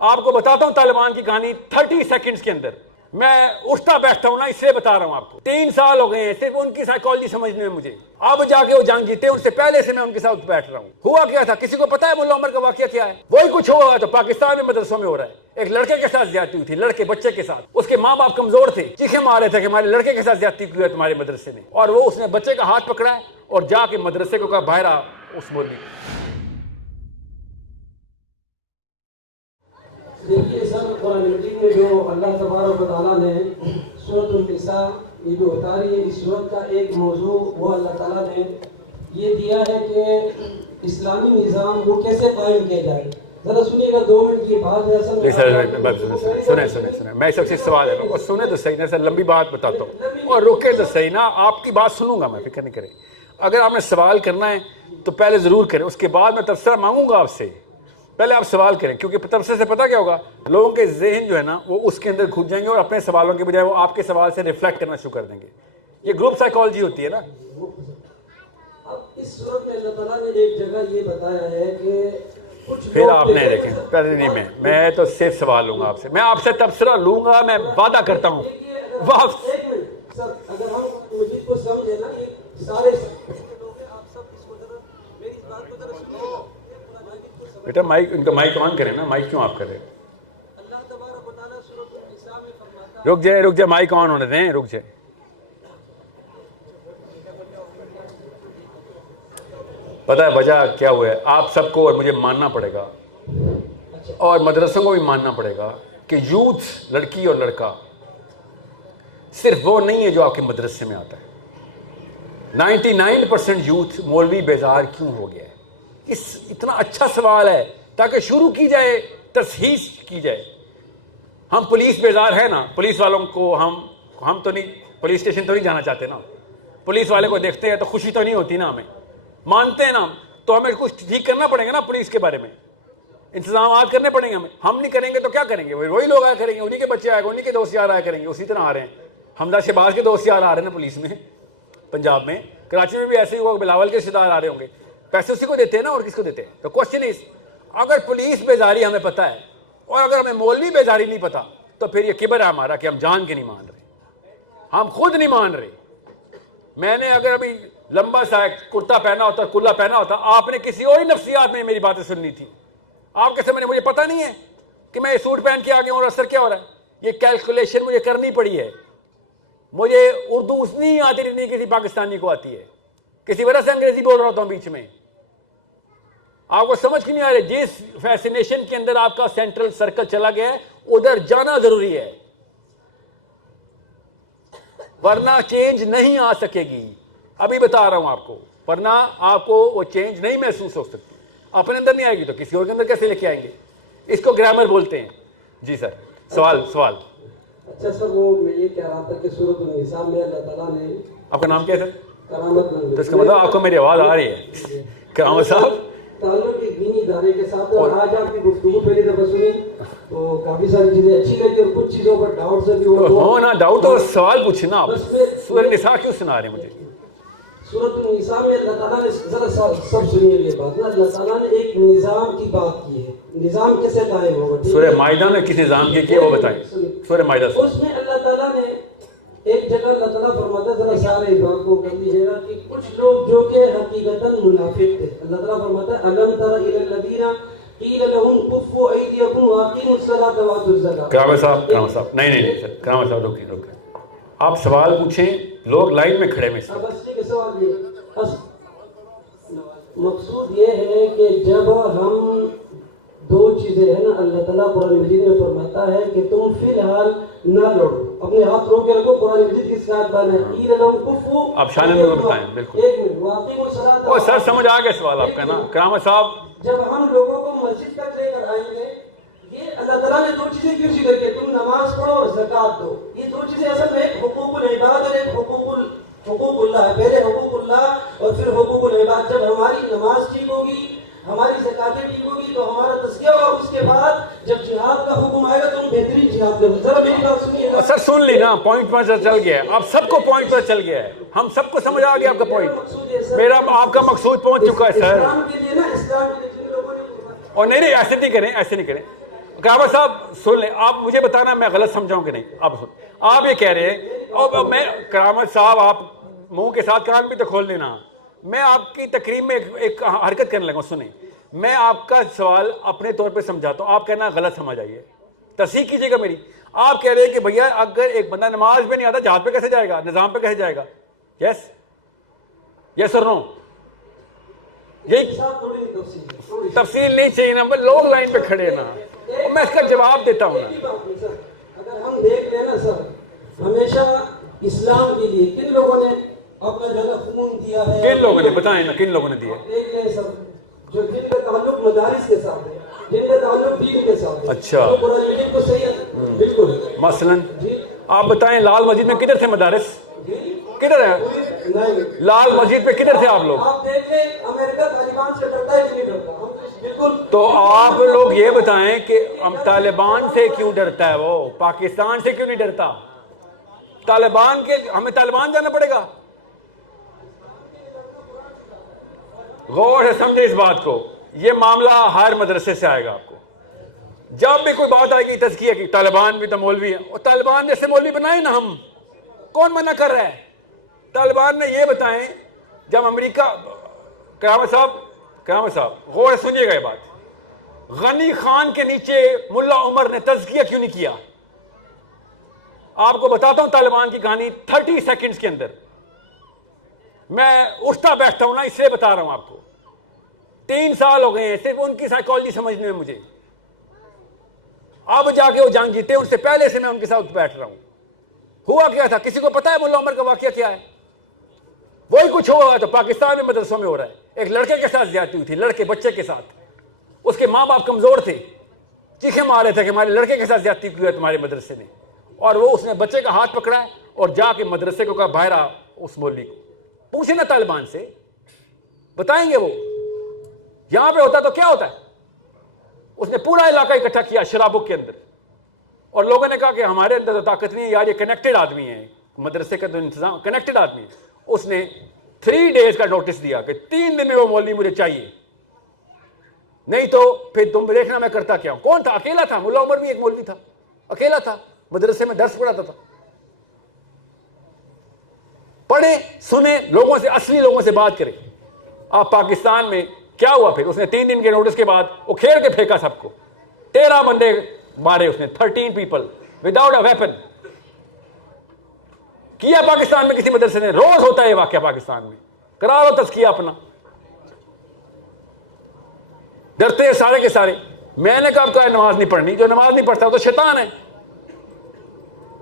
آپ کو بتاتا ہوں طالبان کی کہانی 30 سیکنڈز کے اندر. میں اٹھتا بیٹھتا ہوں نا، اس لیے بتا رہا ہوں آپ کو. 3 سال ہو گئے ہیں صرف ان کی سائیکالوجی سمجھنے میں مجھے. اب جا کے وہ جنگ جیتے، ان سے پہلے سے میں ان کے ساتھ بیٹھ رہا ہوں. ہوا کیا تھا کسی کو پتا ہے ملا عمر کا واقعہ کیا ہے؟ وہی کچھ ہوا تو پاکستان میں مدرسوں میں ہو رہا ہے. ایک لڑکے کے ساتھ زیادتی ہوئی تھی، لڑکے بچے کے ساتھ. اس کے ماں باپ کمزور تھے، چیخے مار رہے تھے کہ ہمارے لڑکے کے ساتھ زیادتی کی ہے تمہارے مدرسے نے. اور وہ اس نے بچے کا ہاتھ پکڑا ہے اور جا کے مدرسے کو کہا باہر آ اس مولوی. دیکھیے سر، قرآن مجید میں جو اللہ تبارک و تعالیٰ نے سورۃ النساء یہ جو اتاری ہے، اس سورت کا ایک موضوع وہ اللہ تعالیٰ نے یہ دیا ہے کہ اسلامی نظام وہ کیسے قائم کیا جائے. ذرا سنیے گا، 2 منٹ کی بات ہے. سنیں میں اس وقت سوال ہے اور سنیں تو صحیح نا سر. لمبی بات بتاتا ہوں اور رکے تو صحیح نا. آپ کی بات سنوں گا میں، فکر نہیں کریں. اگر آپ نے سوال کرنا ہے تو پہلے ضرور کریں، اس کے بعد میں تبصرہ مانگوں گا آپ سے. پہلے آپ سوال کریں، کیونکہ تبصرے سے پتہ کیا ہوگا، لوگوں کے ذہن جو ہے نا وہ اس کے اندر گھس جائیں گے اور اپنے سوالوں کے بجائے وہ آپ کے سوال سے ریفلیکٹ کرنا شروع کر دیں گے. یہ گروپ سائیکالوجی ہوتی ہے نا. اب اس صورت میں اللہ تعالیٰ نے ایک جگہ یہ بتایا ہے کہ پھر آپ نے دیکھیں پہلے نہیں، میں تو صرف سوال لوں گا آپ سے. میں آپ سے تبصرہ لوں گا، میں وعدہ کرتا ہوں. ایک منٹ سر، اگر ہم مجید کو سمجھے نا، یہ سارے بیٹا مائک ان کا مائک آن کریں نا. مائک کیوں آپ کر رہے ہیں؟ اللہ تبارک و تعالیٰ سورۃ النساء میں فرماتا ہے. رک جائے مائک آن ہونے دیں، رک جائے. پتہ ہے وجہ کیا ہوا ہے؟ آپ سب کو اور مجھے ماننا پڑے گا اور مدرسوں کو بھی ماننا پڑے گا کہ یوتھ، لڑکی اور لڑکا صرف وہ نہیں ہے جو آپ کے مدرسے میں آتا ہے. 99% یوتھ مولوی بیزار کیوں ہو گیا ہے؟ اتنا اچھا سوال ہے تاکہ شروع کی جائے، تصحیح کی جائے. ہم پولیس بیزار ہے نا، پولیس والوں کو ہم تو نہیں، پولیس اسٹیشن تو نہیں جانا چاہتے نا. پولیس والے کو دیکھتے ہیں تو خوشی تو نہیں ہوتی نا. ہمیں مانتے ہیں نا، تو ہمیں کچھ ٹھیک کرنا پڑے گا نا. پولیس کے بارے میں انتظامات کرنے پڑیں گے. ہم نہیں کریں گے تو کیا کریں گے؟ وہی لوگ آیا کریں گے، انہی کے بچے آئے گا، انہی کے دوست یار آیا کریں گے. اسی طرح آ رہے ہیں حمزہ شہباز کے دوست یار آ رہے ہیں نا پولیس میں. پنجاب میں، کراچی میں بھی ایسے ہی ہوا، بلاول کے رشتہ دار آ رہے ہوں گے. پیسے اسی کو دیتے ہیں نا، اور کس کو دیتے ہیں؟ تو کوشچن از، اگر پولیس بیزاری ہمیں پتہ ہے اور اگر ہمیں مولوی بیزاری نہیں پتہ، تو پھر یہ کبر ہے ہمارا کہ ہم جان کے نہیں مان رہے. ہم خود نہیں مان رہے. میں نے اگر ابھی لمبا سا کرتا پہنا ہوتا، کلا پہنا ہوتا، آپ نے کسی اور نفسیات میں میری باتیں سننی تھی. آپ کے سامنے مجھے پتہ نہیں ہے کہ میں یہ سوٹ پہن کے آگے ہوں اور اثر کیا ہو رہا ہے. یہ کیلکولیشن مجھے کرنی پڑی ہے. مجھے اردو اتنی آتی نہیں کسی پاکستانی کو آتی ہے. کسی وجہ سے انگریزی بول رہا ہوتا ہوں بیچ میں. آپ کو سمجھ کی نہیں آ رہی. جس فیسینیشن کے اندر آپ کا سینٹرل سرکل چلا گیا ہے ادھر جانا ضروری ہے، ورنہ چینج نہیں آ سکے گی. ابھی بتا رہا ہوں آپ کو، ورنہ آپ کو وہ چینج نہیں محسوس ہو سکتی. اپنے اندر نہیں آئے گی تو کسی اور کے اندر کیسے لے کے آئیں گے؟ اس کو گرامر بولتے ہیں. جی سر، سوال. اچھا سر، وہ میں یہ کہہ رہا تھا کہ سورۃ النساء میں اللہ تعالیٰ نے، آپ کا نام کیا ہے سر؟ کرامت. تو اس کا مطلب آپ کو میری آواز آ رہی ہے. کرامت صاحب، تعلق ایک دینی ادارے کے ساتھ. اور آج آپ کی گفتگو پہلی دفعہ سنی تو کافی ساری چیزیں اچھی لگی اور کچھ چیزوں پر ڈاؤٹ سے بھی ہو نا. ڈاؤٹ اور سوال پوچھیں نا. آپ سورۃ النساء کیوں سنا رہے ہیں مجھے؟ سورۃ النساء میں اللہ تعالیٰ نے، ذرا سب سنیے یہ بات نا، اللہ تعالیٰ نے ایک نظام کی بات کی ہے. نظام کیسے قائم ہوگا؟ سورہ مائدہ میں کس نظام کی ہے وہ بتائیں. سورہ مائدہ اس میں اللہ تعالیٰ نے ایک جگہ اللہ تعالیٰ فرماتا ہے، ذرا سارے بات کو کر لیجیے گا، کہ کچھ لوگ جو کہ حقیقتاً منافق تھے. اللہ تعالیٰ فرماتا ہے الم تر الی الذین قیل لهم کفوا ایدیکم واقیموا الصلاۃ وآتوا الزکاۃ. کرامت صاحب نہیں سر، کرامت صاحب رکیں. آپ سوال پوچھیں، لوگ لائن میں کھڑے میں. بس ٹھیک ہے، سوال یہ مقصود یہ ہے کہ جب ہم دو چیزیں ہیں نا، اللہ تعالیٰ قرآن مجید میں فرماتا ہے کہ تم فی الحال نہ لڑو، اپنے ہاتھ رو کے رکھو. قرآن مجید کی صحت بان ہے قیل لهم کفوا. آپ شان نور بتائیں. بالکل ایک منٹ. واقعی الصلاۃ. وہ سر سمجھ آ گیا سوال آپ کا نا کرامت صاحب. جب ہم لوگوں کو مسجد تک لے کر آئیں گے، یہ اللہ تعالیٰ نے 2 چیزیں کیوں ذکر کی؟ تم نماز پڑھو اور زکوٰۃ دو. یہ 2 چیزیں اصل میں ایک حقوق العباد اور ایک حقوق اللہ ہے. پہلے حقوق اللہ اور پھر حقوق العباد. جب ہماری نماز ٹھیک ہوگی، ہماری زکاتیں ٹھیک ہوگی تو ہمارا تزکیہ ہوگا. اس کے بعد جب جہاد کا حکم آئے گا تو ہم بہترین جہاد کریں. ذرا میری بات سنیے. سر سن لی نا، پوائنٹ پر چل گیا ہے. اب سب کو پوائنٹ پر چل گیا ہے. ہم سب کو سمجھ آ گیا آپ کا پوائنٹ. میرا آپ کا مقصود پہنچ چکا ہے سر. اسلام کے لیے نا، اسلام کے لیے جن لوگوں نے، اور نہیں ایسے نہیں کریں. کرامت صاحب سن لیں, آپ مجھے بتانا میں غلط سمجھاؤں کہ نہیں. آپ یہ کہہ رہے ہیں, اور میں کرامت صاحب آپ منہ کے ساتھ کان بھی تو کھول لینا. میں آپ کی تقریب میں ایک حرکت کرنے لگا ہوں. سنیں, میں آپ کا سوال اپنے طور پہ سمجھاتا ہوں, آپ کہنا غلط سمجھ آئیے, تصحیح کیجیے گا میری. آپ کہہ رہے ہیں کہ بھیا اگر ایک بندہ نماز میں نہیں آتا جہاد پہ کیسے جائے گا, نظام پہ کیسے جائے گا؟ یس یس اور نو؟ یہی تفصیل نہیں چاہیے نا, لوگ لائن پہ کھڑے نا, میں اس کا جواب دیتا ہوں نا. اگر ہم دیکھ لیں نا سر, ہمیشہ اسلام کے لیے کن لوگوں نے اپنا جو ہے خون دیا ہے؟ کن لوگوں نے بتائیں نا, کن لوگوں نے دیا؟ دیکھ لیں سر, جو جن کا تعلق مدارس کے ساتھ ہے, جن کا تعلق دین کے ساتھ ہے. اچھا, قرآن مجید کو صحیح ہے بالکل. مثلاً آپ بتائیں لال مسجد میں کدھر تھے مدارس؟ کدھر ہے لال مسجد پہ, کدھر تھے آپ لوگ؟ آپ دیکھ لیں امریکہ طالبان سے ڈرتا ہے کہ نہیں ڈرتا؟ بالکل. تو آپ لوگ یہ بتائیں کہ طالبان سے کیوں ڈرتا ہے, وہ پاکستان سے کیوں نہیں ڈرتا؟ طالبان کے ہمیں طالبان جانا پڑے گا؟ غور سے سمجھے اس بات کو, یہ معاملہ ہر مدرسے سے آئے گا. آپ کو جب بھی کوئی بات آئے گی تزکیہ کی, طالبان بھی تو مولوی ہیں, اور طالبان جیسے مولوی بنائیں نا, ہم کون منع کر رہا ہے؟ طالبان نے یہ بتائیں جب امریکہ, کرامت صاحب غور سے سنیے گا یہ بات, غنی خان کے نیچے ملا عمر نے تزکیہ کیوں نہیں کیا؟ آپ کو بتاتا ہوں طالبان کی کہانی 30 سیکنڈز کے اندر. میں اٹھتا بیٹھتا ہوں نا, اس لیے بتا رہا ہوں آپ کو. 3 سال ہو گئے ہیں صرف ان کی سائیکالوجی سمجھنے میں مجھے. اب جا کے وہ جنگ جیتے, ان سے پہلے سے میں ان کے ساتھ بیٹھ رہا ہوں. ہوا کیا تھا, کسی کو پتا ہے ملا عمر کا واقعہ کیا ہے؟ وہی کچھ ہوا تو پاکستان میں مدرسوں میں ہو رہا ہے. ایک لڑکے کے ساتھ زیادتی ہوئی تھی, لڑکے بچے کے ساتھ. اس کے ماں باپ کمزور تھے, چیخیں مار رہے تھے کہ ہمارے لڑکے کے ساتھ زیادتی کی ہے تمہارے مدرسے نے. اور وہ اس نے بچے کا ہاتھ پکڑا ہے اور جا کے مدرسے کو کہا باہر آ. اس مولوی کو پوچھے نا طالبان سے, بتائیں گے وہ یہاں پہ ہوتا تو کیا ہوتا ہے. اس نے پورا علاقہ اکٹھا کیا شرابک کے اندر, اور لوگوں نے کہا کہ ہمارے اندر تو طاقت نہیں ہے یار, یہ کنیکٹڈ آدمی ہے, مدرسے کا تو انتظام کنیکٹڈ آدمی ہے. اس نے 3 days کا نوٹس دیا کہ 3 دن میں وہ مولوی مجھے چاہیے, نہیں تو پھر تم دیکھنا میں کرتا کیا ہوں. کون تھا؟ اکیلا تھا. ملا عمر بھی ایک مولوی تھا, اکیلا تھا, مدرسے میں درس پڑھاتا تھا. پڑھیں سنیں, لوگوں سے, اصلی لوگوں سے بات کریں. آپ پاکستان میں کیا ہوا پھر؟ اس نے 3 دن کے نوٹس کے بعد وہ کھیل کے پھینکا سب کو. 13 بندے مارے اس نے, 13 people وداؤٹ اے ویپن. کیا پاکستان میں کسی مدرسے نے؟ روز ہوتا ہے یہ واقعہ پاکستان میں. کرا لو تزکیہ اپنا. ڈرتے ہیں سارے کے سارے. میں نے کہا آپ کا نماز نہیں پڑھنی, جو نماز نہیں پڑھتا وہ تو شیطان ہے.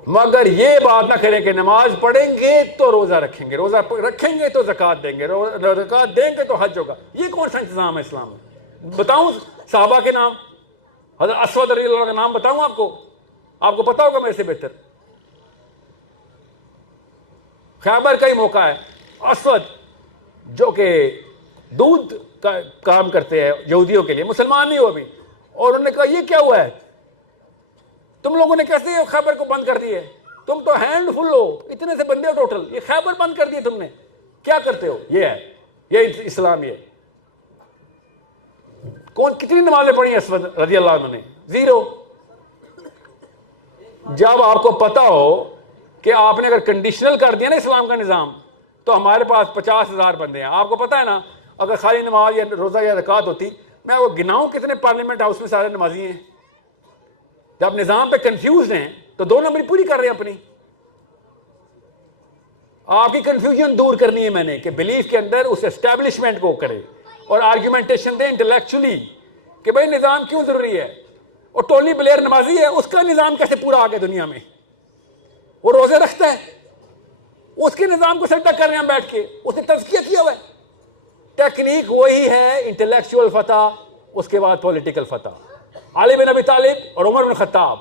مگر یہ بات نہ کریں کہ نماز پڑھیں گے تو روزہ رکھیں گے, روزہ رکھیں گے تو زکوٰۃ دیں گے, زکوٰۃ دیں گے تو حج ہوگا. یہ کون سا انتظام ہے اسلام میں؟ بتاؤں صحابہ کے نام, حضرت اسود رضی اللہ عنہ کا نام بتاؤں آپ کو پتا ہوگا میرے سے بہتر. خیبر کا ہی موقع ہے. اسود جو کہ دودھ کا کام کرتے ہیں یہودیوں کے لیے, مسلمان نہیں ہو ابھی, اور انہوں نے کہا یہ کیا ہوا ہے, تم لوگوں نے کیسے خیبر کو بند کر دی ہے؟ تم تو ہینڈ فل ہو, اتنے سے بندے ہو ٹوٹل, یہ خیبر بند کر دیے تم نے, کیا کرتے ہو؟ یہ ہے, یہ اسلام. یہ کتنی نمازیں پڑھی ہیں اسود رضی اللہ عنہ نے؟ 0. جب آپ کو پتا ہو کہ آپ نے اگر کنڈیشنل کر دیا نا اسلام کا نظام, تو ہمارے پاس 50,000 بندے ہیں. آپ کو پتا ہے نا, اگر خالی نماز یا روزہ یا زکوٰۃ ہوتی, میں وہ گناؤں کتنے پارلیمنٹ ہاؤس میں سارے نمازی ہیں. جب نظام پہ کنفیوز ہیں تو 2 نمبر پوری کر رہے ہیں اپنی. آپ کی کنفیوژن دور کرنی ہے میں نے, کہ بلیف کے اندر اس اسٹیبلشمنٹ کو کرے اور آرگیومنٹیشن دیں انٹلیکچولی کہ بھائی نظام کیوں ضروری ہے. اور ٹونی بلیئر نمازی ہے, اس کا نظام کیسے پورا آ گیا دنیا میں؟ وہ روزے رکھتا ہے, اس کے نظام کو سجدہ کر رہے ہیں بیٹھ کے, اس نے تزکیہ کیا ہوا ہے. ٹیکنیک وہی ہے, انٹلیکچوئل فتح, اس کے بعد پولیٹیکل فتح. علی بن ابی طالب اور عمر بن خطاب,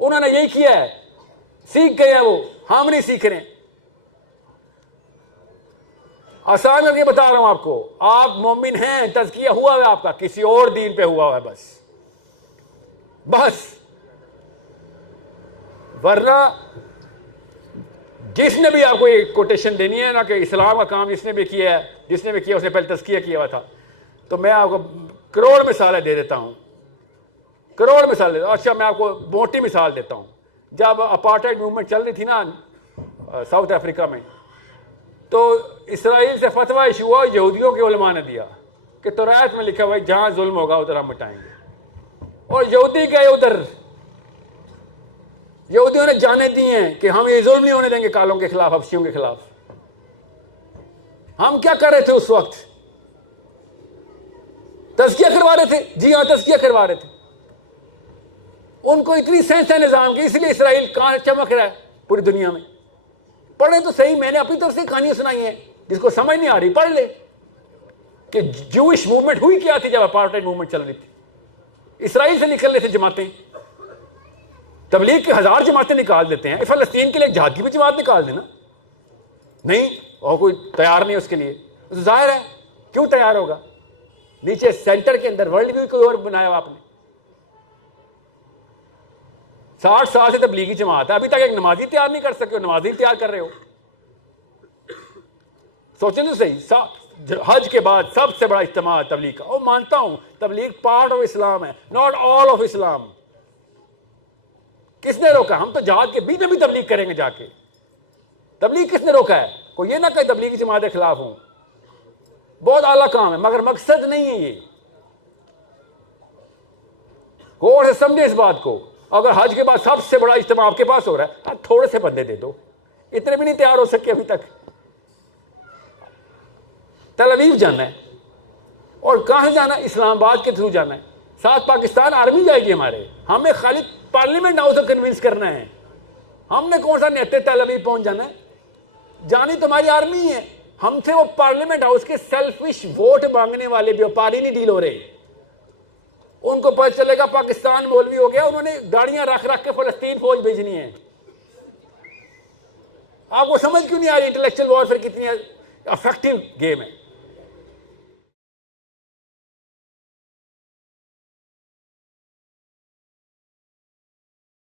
انہوں نے یہی کیا ہے, سیکھ گئے ہیں وہ, ہم نہیں سیکھ رہے ہیں. آسان کر کے بتا رہا ہوں آپ کو, آپ مومن ہیں, تزکیہ ہوا ہے آپ کا, کسی اور دین پہ ہوا ہے بس. ورنہ جس نے بھی آپ کو ایک کوٹیشن دینی ہے نا کہ اسلام کا کام جس نے بھی کیا ہے, اس نے پہلے تزکیہ کیا ہوا تھا, تو میں آپ کو کروڑ مثالیں دے دیتا ہوں, کروڑ مثال دیتا ہوں. اچھا میں آپ کو موٹی مثال دیتا ہوں. جب اپارٹائڈ موومنٹ چل رہی تھی نا ساؤتھ افریقہ میں, تو اسرائیل سے فتویٰ ایشو ہوا, یہودیوں کے علماء نے دیا کہ توراۃ میں لکھا ہوا ہے جہاں ظلم ہوگا ادھر ہم مٹائیں گے. اور یہودی گئے ادھر, یہودیوں نے جانے دی ہیں کہ ہم یہ ظلم نہیں ہونے دیں گے کالوں کے خلاف, حبشیوں کے خلاف. ہم کیا کر رہے تھے اس وقت؟ تزکیہ کروا رہے تھے. جی ہاں, تزکیہ کروا رہے تھے. ان کو اتنی سینس ہے نظام کی, اس لیے اسرائیل کہاں چمک رہا ہے پوری دنیا میں. پڑھیں تو صحیح, میں نے اپنی طرف سے کہانیاں سنائی ہیں, جس کو سمجھ نہیں آ رہی پڑھ لے کہ جوش موومنٹ ہوئی کیا تھی جب اپارٹائڈ موومنٹ چل رہی تھی. اسرائیل سے نکل رہے تھے جماعتیں, تبلیغ کے 1000 جماعتیں نکال دیتے ہیں. فلسطین کے لیے جہاد کی بھی جماعت نکال دینا, نہیں اور کوئی تیار نہیں اس کے لیے. ظاہر ہے کیوں تیار ہوگا؟ نیچے سینٹر کے اندر ورلڈ ویو کوئی اور بنایا ہوا آپ نے. 60 سال سے تبلیغی جماعت ہے, ابھی تک ایک نمازی تیار نہیں کر سکے, نمازی تیار کر رہے ہو. سوچیں تو صحیح, حج کے بعد سب سے بڑا اجتماع تبلیغ کا. اور مانتا ہوں تبلیغ پارٹ آف اسلام ہے, ناٹ آل آف اسلام. کس نے روکا؟ ہم تو جہاد کے بیچ میں بھی تبلیغ کریں گے جا کے. تبلیغ کس نے روکا ہے؟ کوئی یہ نہ کہ تبلیغی جماعت کے خلاف ہوں. بہت اعلیٰ کام ہے, مگر مقصد نہیں ہے یہ. غور سے سمجھے اس بات کو. اگر حج کے بعد سب سے بڑا اجتماع آپ کے پاس ہو رہا ہے, تھوڑے سے بندے دے دو. اتنے بھی نہیں تیار ہو سکے ابھی تک. تل اویو جانا ہے, اور کہاں سے جانا ہے؟ اسلام آباد کے تھرو جانا ہے. ساتھ پاکستان آرمی جائے گی ہمارے. ہمیں خالی پارلیمنٹ ہاؤس کو کنونس کرنا ہے. ہم نے کون سا نیتے تل اویو پہنچ جانا ہے؟ جانی تمہاری آرمی ہے. ہم سے وہ پارلیمنٹ ہاؤس کے سیلفش ووٹ مانگنے والے بیوپاری نہیں ڈیل ہو رہے. ان کو پتہ چلے گا پاکستان مولوی ہو گیا, انہوں نے گاڑیاں رکھ رکھ کے فلسطین فوج بھیجنی ہے. آپ کو سمجھ کیوں نہیں آ رہی انٹلیکچوئل وارفیئر کتنی افیکٹو گیم ہے؟